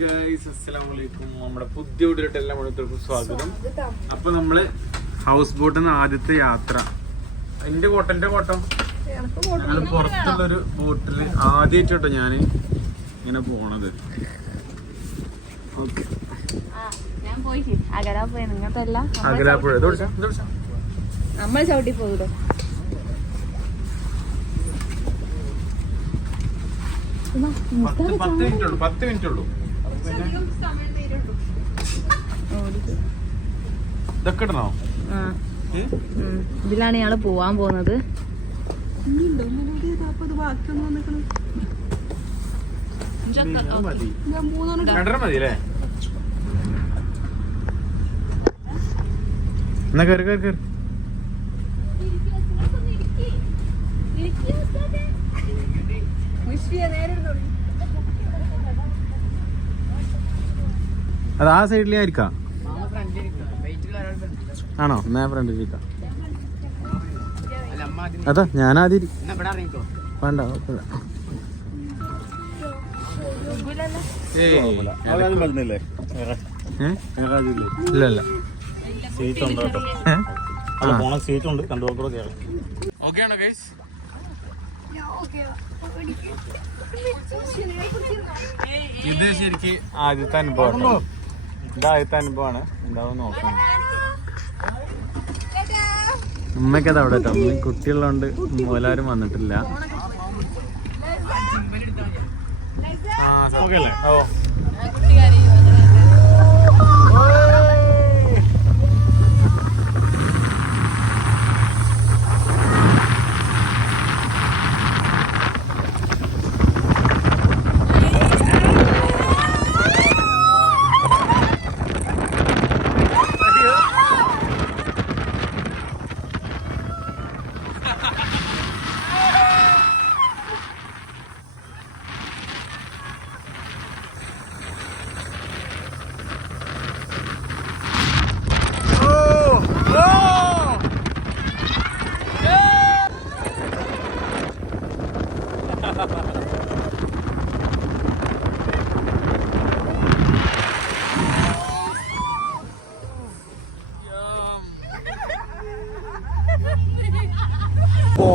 Guys നമ്മുടെ പുതിയ വീട്ടിലിട്ട് എല്ലാ മുഴുവനും സ്വാഗതം. അപ്പൊ നമ്മൾ ഹൗസ് ബോട്ടിൽ നിന്ന് ആദ്യത്തെ യാത്ര. എന്റെ കോട്ടന്റെ കോട്ടം. ഞങ്ങൾ പുറത്തുള്ള ഒരു ബോട്ടിൽ ആദ്യമായിട്ടോ ഞാൻ ഇങ്ങനെ പോണത്. ഓക്കെ. ഞാൻ അകലാപ്പുഴ നമ്മൾ ചവിട്ടി പത്ത് മിനിറ്റ് ഉള്ളൂ പത്ത് മിനിറ്റ് ഉള്ളൂ. ഇതൊക്കെ ഇടണോ? ഏ? ഇതിലാണ് ഇയാൾ പോവാൻ പോകുന്നത്. എന്നാ കയറി കയറി കയറി അത് ആ സൈഡിലേ ആയിരിക്കാം ആണോ? എന്നാ ഫ്രണ്ടിൽ ഇരിക്കാം. അതാ ഇരി- വേണ്ട സീറ്റ് ഉണ്ട് കേട്ടോ. പോണ സീറ്റ് ഉണ്ട് കണ്ടുപോക്കറോ കയറാം ഓക്കെ ആണോ ഗൈസ് ഇത് ശരിക്ക് ആദ്യത്തെ അനുഭവം കേട്ടോ. ഇത് ആദ്യത്തെ അനുഭവമാണ് എന്താവും നോക്കണം ഉമ്മക്കത് അവിടെ അമ്മ കുട്ടികളുണ്ട് മോലാരും വന്നിട്ടില്ല. ആ, ഓക്കെ അല്ലേ? ഓ.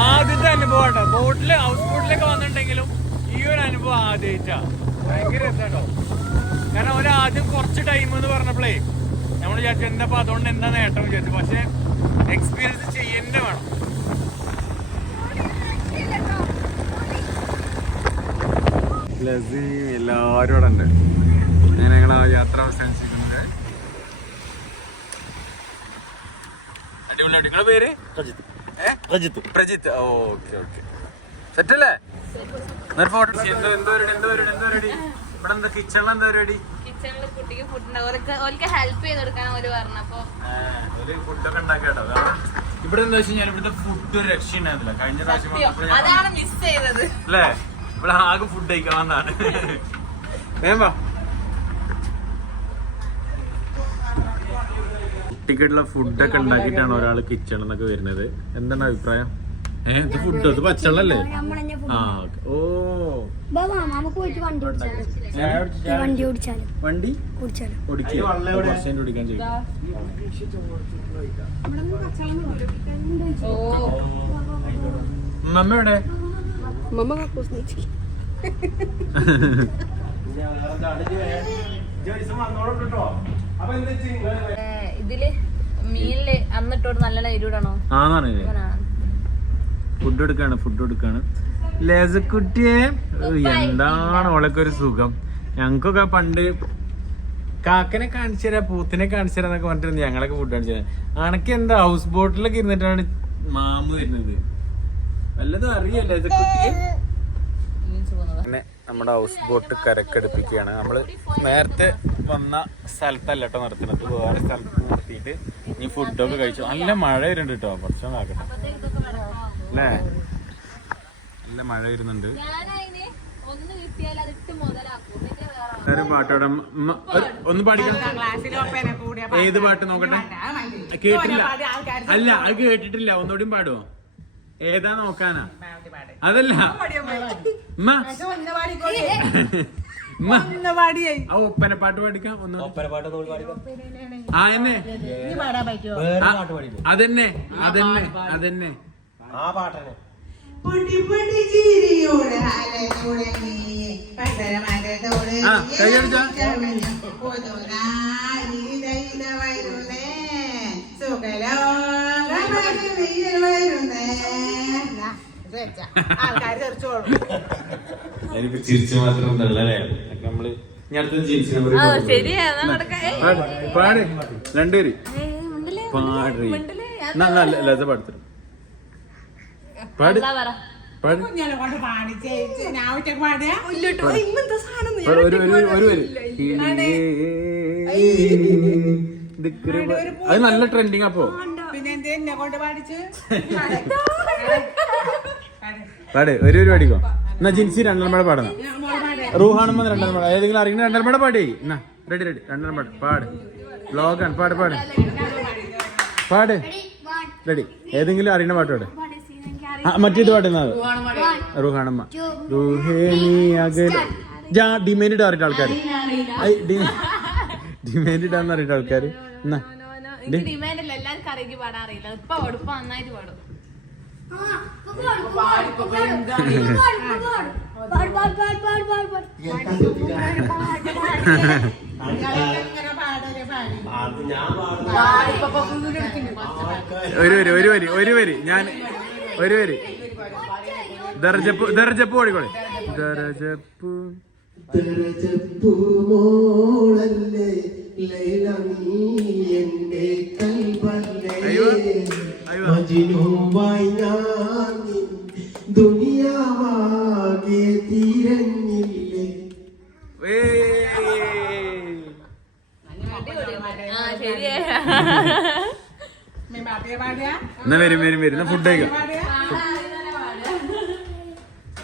ആദ്യത്തെ അനുഭവം കേട്ടോ ബോട്ടിൽ ഹൗസ് ബോട്ടിലൊക്കെ വന്നിട്ടുണ്ടെങ്കിലും ഈ ഒരു അനുഭവം ആദ്യമായിട്ടാ ഭയങ്കര രസാട്ടോ കാരണം ഒരു ആദ്യം കുറച്ച് ടൈം എന്ന് പറഞ്ഞപ്പോഴേ നമ്മൾ വിചാരിച്ചു എന്താ അപ്പൊ അതുകൊണ്ട് എന്താ നേട്ടം വിചാരിച്ചു പക്ഷെ എക്സ്പീരിയൻസ് ചെയ്യന്നെ വേണം ലസി എല്ലാവരും ഇവിടെ ഉണ്ട്. അങ്ങനെ ഞങ്ങൾ ആ യാത്ര അവസാനിച്ചിരിക്കുന്നത്. അടിപൊളിയായിട്ട് നിങ്ങളുടെ പേര്? Prajith. Prajith. Okay okay. Set അല്ലേ എന്നൊരു ഫോട്ടോ എന്തോ എന്തോ പരിപാടി എന്തോ പരിപാടി എന്തോ പരിപാടി ഇവിടെ എന്താ കിച്ചണിൽ എന്താ കുട്ടിക്ക് ഫുഡ് ഓർക്ക് ഹെൽപ്പ് ചെയ്ത് കൊടുക്കാൻ ഓര് പറഞ്ഞപ്പോ ഒരു ഫുഡൊക്കെ ഉണ്ടാക്കിട്ടോ ഇവിടെ എന്താ വെച്ച് കഴിഞ്ഞാൽ ഇവിടുത്തെ ഫുഡ് ഒരു രക്ഷയുണ്ടായിരുന്നില്ല കഴിഞ്ഞ പ്രാവശ്യം അതാണ് മിസ് ചെയ്തത്. അല്ലേ? ഇവിടെ ആകെ ഫുഡ് കഴിക്കണം എന്നാണ് വേമ്പ കുട്ടിക്കുള്ള ഫുഡൊക്കെ ഉണ്ടാക്കിയിട്ടാണ് ഒരാൾ കിച്ചണിൽ നിന്നൊക്കെ വരുന്നത്. എന്താണ് അഭിപ്രായം? ഏഹ് ഇത് ഫുഡ് ഇത് പച്ചവെള്ളല്ലേ? ആ. ഓ. വണ്ടി ഓടിച്ചാലോ? വണ്ടി ഓടിച്ചാലോ? വണ്ടി? ഓടിച്ചാലോ? ഓടിക്കുക का कुछ नहीं चाहिए മമ്മ എവിടെ ഏ, ഇതിൽ മീനിൽ അന്നിട്ടോട് നല്ല എരിവിടണോ ആന്നാണ്. Food എടുക്കാണ് food എടുക്കാണ്. ലേസക്കുട്ടിയെ എന്താണ് ഓളൊക്കെ ഒരു സുഖം? ഞങ്ങൾക്കൊക്കെ പണ്ട് കാക്കനെ കാണിച്ചു തരാ പൂത്തിനെ കാണിച്ചു തരാന്നൊക്കെ എന്നൊക്കെ പറഞ്ഞിട്ട് ഞങ്ങളൊക്കെ ഫുഡ് കാണിച്ചു തരാം. അണക്ക് എന്താ ഹൗസ് ബോട്ടിലൊക്കെ ഇരുന്നിട്ടാണ് മാമ് വരുന്നത്. വല്ലതും അറിയോ ലേസക്കുട്ടിയെ പിന്നെ നമ്മുടെ ഹൗസ് ബോട്ട് കരക്കെടുപ്പിക്കുകയാണ്. നമ്മൾ നേരത്തെ വന്ന സ്ഥലത്തല്ല കേട്ടോ നിർത്തുന്നത് വേറെ സ്ഥലത്ത് നിർത്തിയിട്ട് ഇനി ഫുഡൊക്കെ കഴിച്ചു. നല്ല മഴ വരുന്നുണ്ട് കേട്ടോ കുറച്ച് നോക്കട്ടെ അല്ലേ? നല്ല മഴ വരുന്നുണ്ട്. പാട്ടോടെ ഒന്ന് പാടിക്കണം ഏത് പാട്ട്. നോക്കട്ടെ? കേട്ടില്ല അല്ല അത് കേട്ടിട്ടില്ല. ഒന്നുകൂടിയും പാടുവോ? ഏതാ നോക്കാനാ? അതല്ല. ഒപ്പന പാട്ട് പാടിക്കാം ഒന്ന് ആ എന്നെ. അതെന്നെ അതെന്നെ അതെന്നെ അതന്നെ. ആ പാട്ടനെ സുഖലോ ചിരിയോട് പട്ടരമരത്തോട് ചിരിച്ചു മാത്രം തള്ളലേ. നമ്മൾ പാട് രണ്ടുപേര്. ലത പാടത്തിരും പാട്. പാട്. ഒരു ഒരു ഒരു അത്. നല്ല ട്രെൻഡിങ് അപ്പോ പിന്നെ എന്ത് എന്നെ കൊണ്ട് പാടിച്ച്? പാട് ഒരു ഒരു പാടിക്കോ. എന്നാ ജിൻസി രണ്ടെണ്ണം പാടണം. രണ്ടാം പാടാ. ഏതെങ്കിലും അറിയുന്ന രണ്ടെണ്ണം പാടി എന്നാ റെഡി റെഡി രണ്ടാം പാട്. പാട്. വ്ലോഗാണ് പാട് പാട്. പാട്. റെഡി ഏതെങ്കിലും അറിയുന്ന പാട്ട് പാട്. ആ മറ്റേത് പാടുന്നത്. റൂഹാണമ്മ. റൂഹേ നീ അകല ജാ ഡിമാൻഡ് ഇടാറിട്ട് ആൾക്കാർ ഡിമാൻഡ് ഇടാന്ന് അറിയിട്ട് ആൾക്കാർ എന്നാ. എനിക്ക് ഡിമാൻഡ് ഇല്ല. എല്ലാവർക്കും അറിയിക്ക് പാടാൻ അറിയില്ല. ഇപ്പൊ പാടും. നന്നായിട്ട് ഒരു വരി ഒരു വരി ഒരു വരി. ഞാൻ ഒരു വരി. ദർജപ്പു ദർജപ്പു ഓടിക്കോളെ ദർജപ്പു ദർജപ്പു ലൈല നീ എന്റെ കൽവല്ലേ മജിനുവായി ഞാൻ ദുനിയാവാകെ തിരഞ്ഞില്ലേ എന്നാ വരും വരും വരും. ഫുഡ് കഴിക്കാം.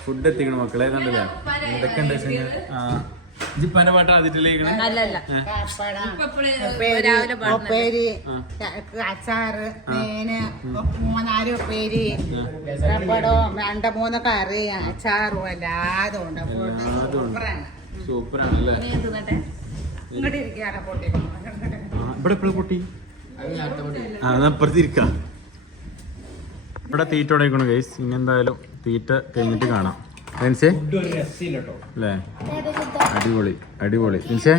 ഫുഡ് എത്തിക്കണം മക്കളെ കണ്ടില്ല? എന്തൊക്കെ ഉണ്ട് ആ. ജിപ്പാന്റെ പാട്ട് അല്ലല്ല. രാവിലെ ഉപ്പേരി അച്ചാറ് മീന് മൂന്നാൽ ഉപ്പേരി പപ്പടവും രണ്ട് മൂന്ന് കറി അച്ചാറും എല്ലാതും ഉണ്ട്. സൂപ്പറാണ്. സൂപ്പറാണ് അല്ലേ ഇങ്ങോട്ട് ഇരിക്കുകയാണ് പൊട്ടി. ഇവിടെ എപ്പോഴും പൊട്ടി? ഇവിടെ തീറ്റ ഉടയിക്കണു ഗൈസ് ഇനി എന്തായാലും തീറ്റ കഴിഞ്ഞിട്ട് കാണാം. അല്ലേ? അടിപൊളി അടിപൊളി. മീൻസേ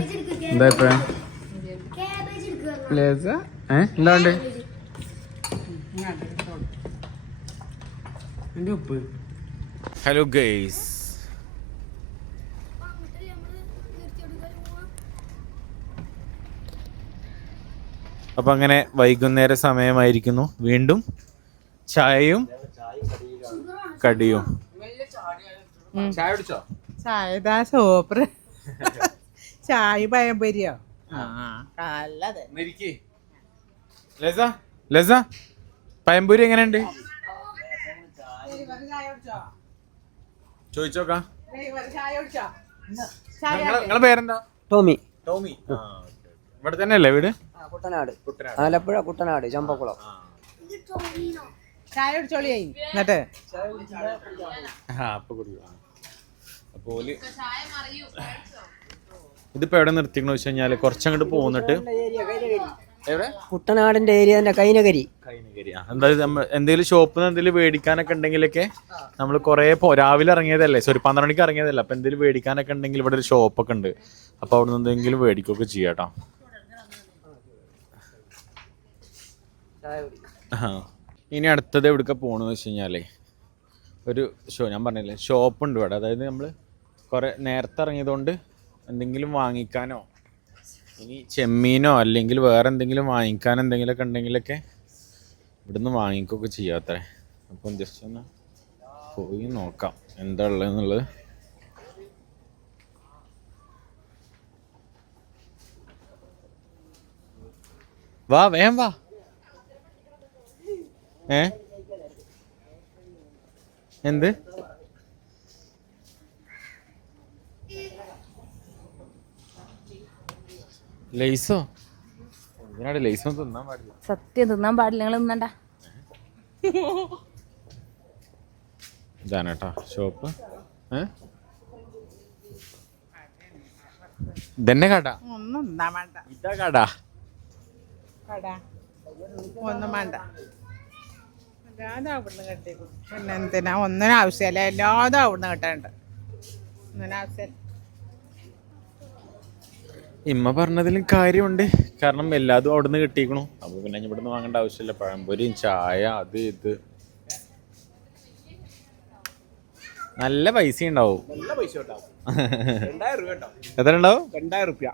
എന്താ ഇപ്പഴാ? ലേസ? ഏ? എന്താണ്ട് ഹലോ ഗൈസ് അപ്പൊ അങ്ങനെ വൈകുന്നേര സമയമായിരിക്കുന്നു. വീണ്ടും ചായയും കടിയും. ചായ കുടിച്ചോ? ചായ സൂപ്പർ ചായ പഴംപൊരിയോ? പരിയോ ലസ ലസ പയമ്പൂരി എങ്ങനെയുണ്ട്? ചോദിച്ചോക്കാ. നിങ്ങളെ പേരെന്താ? ടോമി. ടോമി. ഇവിടെ തന്നെ അല്ലേ വീട് കുട്ടനാട്. ആലപ്പുഴ കുട്ടനാട് ചമ്പക്കുളം. ചായ കുടിച്ചോളിയായി. എന്നിട്ട്? ആ അപ്പൊ കുടിക്കും. ഓൽ ഇതിപ്പോ എവിടെ നിർത്തിക്കണ വെച്ച് കഴിഞ്ഞാൽ കുറച്ചങ്ങോട്ട് പോന്നിട്ട്. എവിടെ? കുട്ടനാടിന്റെ ഏരിയ തന്നെ കൈനകരി എന്തായാലും എന്തെങ്കിലും ഷോപ്പിൽ നിന്ന് എന്തെങ്കിലും മേടിക്കാനൊക്കെ ഉണ്ടെങ്കിലൊക്കെ നമ്മൾ കുറേ പോ രാവിലെ ഇറങ്ങിയതല്ലേ? സോറി പന്ത്രണ്ട് മണിക്ക് ഇറങ്ങിയതല്ലേ? അപ്പൊ എന്തെങ്കിലും മേടിക്കാനൊക്കെ ഉണ്ടെങ്കിൽ ഇവിടെ ഒരു ഷോപ്പൊക്കെ ഉണ്ട്. അപ്പൊ അവിടെ നിന്ന് എന്തെങ്കിലും മേടിക്കുകയൊക്കെ ചെയ്യാട്ടോ കേട്ടോ ആ. ഇനി അടുത്തത് എവിടേക്ക് പോകണമെന്ന് വെച്ച് കഴിഞ്ഞാലേ ഒരു ഷോ ഞാൻ പറഞ്ഞില്ലേ ഷോപ്പ് ഉണ്ട് ഇവിടെ. അതായത് നമ്മൾ കുറേ നേരത്തെ ഇറങ്ങിയതുകൊണ്ട് എന്തെങ്കിലും വാങ്ങിക്കാനോ ഇനി ചെമ്മീനോ അല്ലെങ്കിൽ വേറെ എന്തെങ്കിലും വാങ്ങിക്കാൻ എന്തെങ്കിലുമൊക്കെ ഉണ്ടെങ്കിലൊക്കെ ഇവിടുന്ന് വാങ്ങിക്കുകയൊക്കെ ചെയ്യാത്രേ അപ്പം ജസ്റ്റ് ഒന്ന് പോയി നോക്കാം എന്താ ഉള്ളതെന്നുള്ളത്. വാ വേം വാ. ഏ? എന്ത്? ലേസോ? ഇതിനാട് ലേസോ തിന്നാൻ പാടില്ല? സത്യം തിന്നാൻ പാടില്ല. നിങ്ങൾ തിന്നണ്ട. ഇതാണ് കേട്ടോ ഷോപ്പ് ഇതന്നെ കട? ഒന്നും ഉണ്ടാ വേണ്ട. ഇതാ കട. കട. ഒന്നും വേണ്ട. എല്ലാതും അവിടുന്ന് കെട്ടിക്കും പിന്നെ എന്തിനാ? ഒന്നിനും ആവശ്യമില്ല. എല്ലാതും അവിടുന്ന് കിട്ടാനുണ്ട്. ഒന്നിനും ആവശ്യമില്ല. ഇമ്മ പറഞ്ഞതിലും കാര്യമുണ്ട്. കാരണം എല്ലാതും നിന്ന് കിട്ടിക്കണു അപ്പോൾ പിന്നെ ഇവിടെ നിന്ന് വാങ്ങേണ്ട ആവശ്യമില്ല. പഴംപൊരിയും ചായ അത് ഇത്. നല്ല പൈസ ഉണ്ടാവും. എത്ര ഉണ്ടാവും? രണ്ടായിരം റുപ്യ.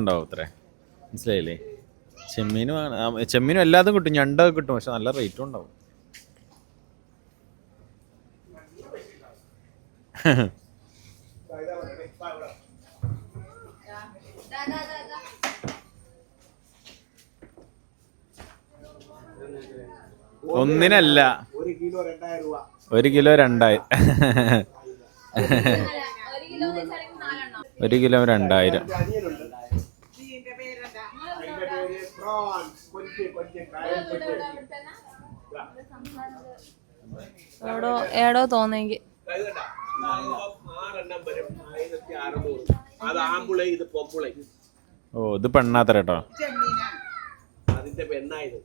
ഉണ്ടാവും അത്രേ. മനസ്സിലായില്ലേ? ചെമ്മീനും ചെമ്മീനും എല്ലാതും കിട്ടും. ഞണ്ടൊക്കെ കിട്ടും. പക്ഷെ നല്ല റേറ്റും ഉണ്ടാവും. ഒന്നിനല്ല. ഒരു കിലോ രണ്ടായിരം രൂപ. ഒരു കിലോ രണ്ടായിരം. എവിടോ ഏടോ പൊമ്പുളை. ഓ ഇത് പെണ്ണാത്ര കേട്ടോ. അതിന്റെ പെണ്ണായത്.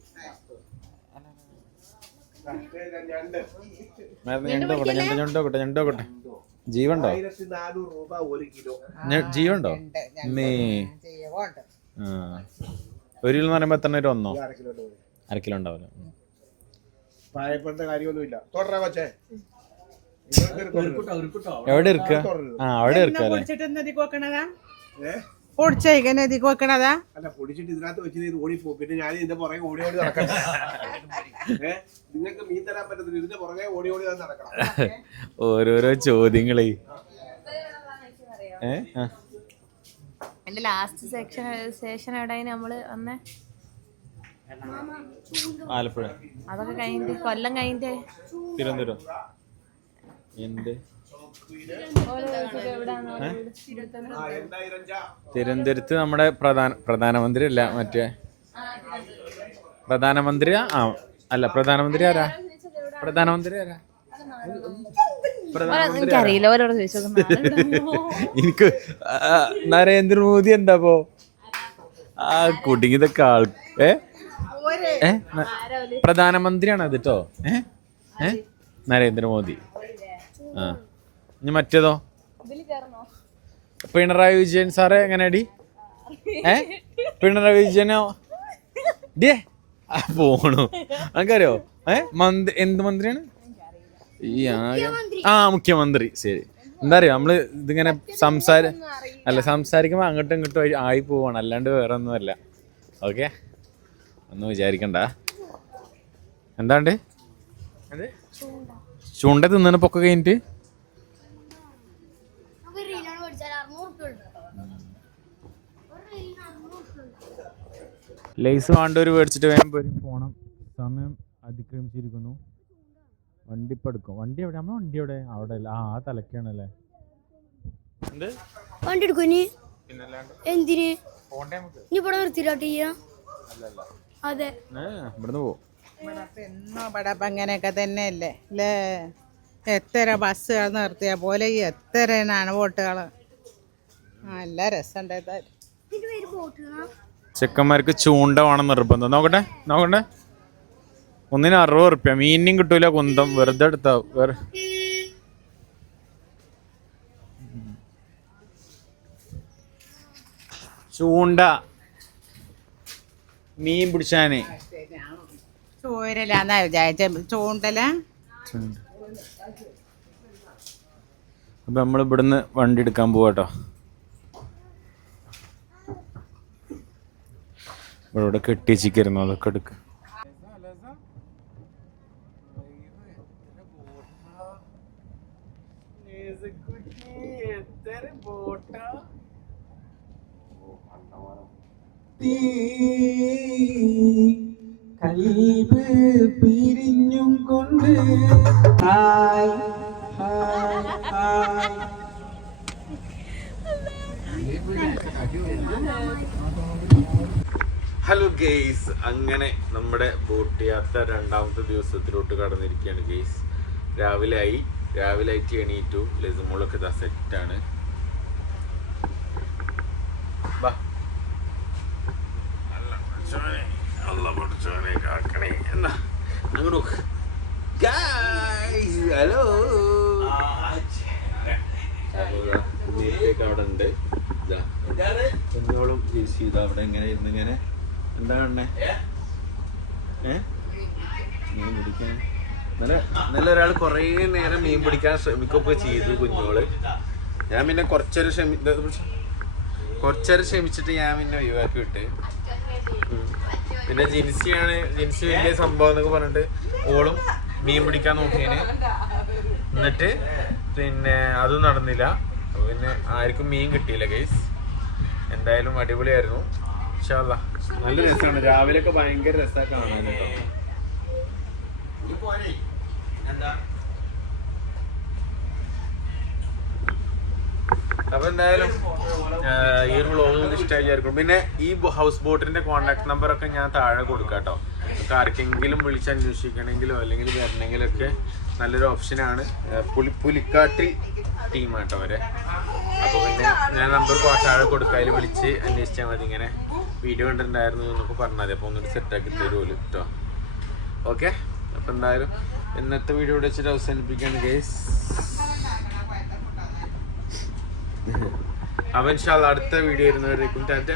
ഞണ്ട് ജീവണ്ടോ? ജീവണ്ടോ? മേ. ഒരു കിലോ എന്ന് പറയുമ്പോ എത്ര രൂപ ഒന്നോ അര കിലോ ഉണ്ടാവില്ല. ഉം. ഭയപ്പെടേണ്ട കാര്യമൊന്നുമില്ല. തുടരാ കൊച്ചേ. എവിടെ ഇരിക്ക? ആ അവിടെ ഇരിക്ക അല്ലേ പൊടിച്ചിട്ട് നദിക്ക് വെക്കണതാ? പൊടിച്ചേക്ക നദിക്ക് വെക്കണതാ? അല്ല പൊടിച്ചിട്ട് ഇതിനകത്ത് വെച്ചിട്ട് ഓടി ഓടിപ്പോ. പിന്നെ ഞാൻ ഇതിന്റെ പുറകെ ഓടി ഓടി നടക്കണ്ട. നിങ്ങൾക്ക് മീൻ തരാൻ പറ്റത്തില്ല. ഇതിന്റെ പുറകെ ഓടി ഓടി തന്നെ നടക്കണം. ഓരോരോ ചോദ്യങ്ങളെ. എന്റെ ലാസ്റ്റ് സെക്ഷൻ സ്റ്റേഷൻ എവിടെയാണ് നമ്മൾ വന്നേ? ആലപ്പുഴ. അതൊക്കെ കഴിഞ്ഞിട്ട് കൊല്ലം കഴിഞ്ഞിട്ട്? തിരുവനന്തപുരം. എന്ത്? തിരുവനന്തപുരത്ത് നമ്മുടെ പ്രധാന പ്രധാനമന്ത്രി അല്ല മറ്റേ? പ്രധാനമന്ത്രി ആ. അല്ല പ്രധാനമന്ത്രി ആരാ? പ്രധാനമന്ത്രി ആരാ? എനിക്കറിയില്ല ഓരോട് എനിക്ക് നരേന്ദ്രമോദി എന്താപ്പോ ആ കുടുങ്ങിയതൊക്കെ ആൾ ഏ? ഏ? പ്രധാനമന്ത്രിയാണ് അത് കേട്ടോ ഏ? ഏ? നരേന്ദ്രമോദി. ആ. ഇനി മറ്റേതോ? പിണറായി വിജയൻ സാറേ എങ്ങനെയാടി? ഏ? പിണറായി വിജയനോ? ഡേ ആ, പോണു. നമുക്കറിയോ ഏ? മന്ത്രി എന്ത് മന്ത്രിയാണ്? ഈ ആകെ ആ മുഖ്യമന്ത്രി. ശരി. എന്താ അറിയോ നമ്മൾ ഇതിങ്ങനെ സംസാര അല്ല സംസാരിക്കുമ്പോ അങ്ങോട്ടും ഇങ്ങോട്ടും ആയി- ആയി പോവാണ്. അല്ലാണ്ട് വേറെ ഒന്നുമല്ല ഓക്കെ? ഒന്നും വിചാരിക്കണ്ട. എന്താണ്ട്? ചൂണ്ട തിന്നണ പൊക്കെ കഴിഞ്ഞിട്ട്? ലൈസ് ഒരു മേടിച്ചിട്ട് വേഗം പോരും. പോണം. സമയം അതിക്രമിച്ചിരിക്കുന്നു. വണ്ടി ഇപ്പം എടുക്കും. വണ്ടി എവിടെ? നമ്മളെ വണ്ടി എവിടെ? അവിടെ അല്ല? ആ ആ തലക്കാണല്ലേ. എന്ത്? വണ്ടി എടുക്കും ഇനി? എന്തിന്? നമുക്ക്? ഇനി ഇവിടെ നിർത്തിയിട്ടാട്ട് അതെ. ഇവിടുന്ന് പോവും. എന്നോ പടപ്പ് അങ്ങനെയൊക്കെ തന്നെ അല്ലേ ഇങ്ങനെയൊക്കെ തന്നെയല്ലേ? അല്ലേ? എത്ര ബസ്സുകൾ നിർത്തിയ പോലെ ഈ എത്രയാണ് വോട്ടുകൾ നല്ല രസമുണ്ട് ചെക്കന്മാർക്ക് ചൂണ്ട വേണം നിർബന്ധം. നോക്കട്ടെ നോക്കട്ടെ. ഒന്നിന് അറുപത് റുപ്യ മീനിനും കിട്ടൂല കുന്തം. വെറുതെ എടുത്താ. വേറെ. ചൂണ്ട. മീൻ പിടിച്ചാന്. ചോരലാന്നാ വിചാരിച്ച. ചൂണ്ടല? അപ്പൊ നമ്മൾ ഇവിടുന്ന് വണ്ടി എടുക്കാൻ പോവാട്ടോ. ഇവിടെ ഇവിടെ കെട്ടി വെച്ചിരിക്കുന്നു അതൊക്കെ എടുക്ക. കൽബ് പിരിഞ്ഞും കൊണ്ട് hi hi hi. Hello guys അങ്ങനെ നമ്മുടെ ബോട്ട് യാത്ര രണ്ടാമത്തെ ദിവസത്തിലോട്ട് കടന്നിരിക്കുകയാണ് ഗെയ്സ് രാവിലെ ആയി രാവിലെ ആയിട്ട് എണീറ്റു ലസുമോളൊക്കെ ഇതാ സെറ്റാണ് ഹലോ അവിടെ ഉണ്ട്. ചേച്ചി ഇതാ അവിടെ ഇങ്ങനെ ഇരുന്ന് ഇങ്ങനെ എന്താ കണ്ണേ ഏ? മീൻ പിടിക്കാൻ. നല്ല ഇന്നലെ ഒരാൾ കുറേ നേരം മീൻ പിടിക്കാൻ ശ്രമിക്കുകയൊക്കെ ചെയ്തു കുഞ്ഞോൾ ഞാൻ പിന്നെ കുറച്ചൊരു ക്ഷമി കുറച്ചൊരു ക്ഷമിച്ചിട്ട് ഞാൻ പിന്നെ ഒഴിവാക്കി വിട്ട്. പിന്നെ ജിൻസിയാണ് ജിൻസി വലിയ സംഭവം എന്നൊക്കെ പറഞ്ഞിട്ട് ഓളും മീൻ പിടിക്കാൻ നോക്കിയതിന്. എന്നിട്ട് പിന്നെ അതും നടന്നില്ല. പിന്നെ ആർക്കും മീൻ കിട്ടിയില്ല ഗൈസ് എന്തായാലും അടിപൊളിയായിരുന്നു. ഇൻഷാല്ലാ. നല്ല രസമാണ്. രാവിലെ ഒക്കെ ഭയങ്കര രസമാണ് അപ്പൊ എന്തായാലും ഈ ഒരു വ്ളോഗ് ഇഷ്ടമായി വിചാരിക്കും പിന്നെ ഈ ഹൗസ് ബോട്ടിന്റെ കോൺടാക്ട് നമ്പർ ഒക്കെ ഞാൻ താഴെ കൊടുക്കാം കേട്ടോ. ആർക്കെങ്കിലും വിളിച്ച് അന്വേഷിക്കണമെങ്കിലോ അല്ലെങ്കിൽ വരണമെങ്കിലൊക്കെ നല്ലൊരു ഓപ്ഷനാണ് പുലി പുലിക്കാട്ടി ടീമാട്ടോ അവരെ. അപ്പോൾ പിന്നെ ഞാൻ നമ്പർ താഴെ കൊടുക്കാം. അതിൽ വിളിച്ച് അന്വേഷിച്ചാൽ മതി ഇങ്ങനെ. വീഡിയോ കണ്ടിട്ടുണ്ടായിരുന്നു എന്നൊക്കെ പറഞ്ഞാൽ മതി അപ്പോൾ ഒന്നുകൂടി സെറ്റാക്കി തരുമല്ലോ കേട്ടോ ഓക്കെ അപ്പോൾ എന്തായാലും ഇന്നത്തെ വീഡിയോ ഇവിടെ വെച്ചിട്ട് അവസാനിപ്പിക്കുകയാണ് ഗേസ് ഇൻഷാല്ല അടുത്ത വീഡിയോ വരുന്നവരേക്കും ടാറ്റ.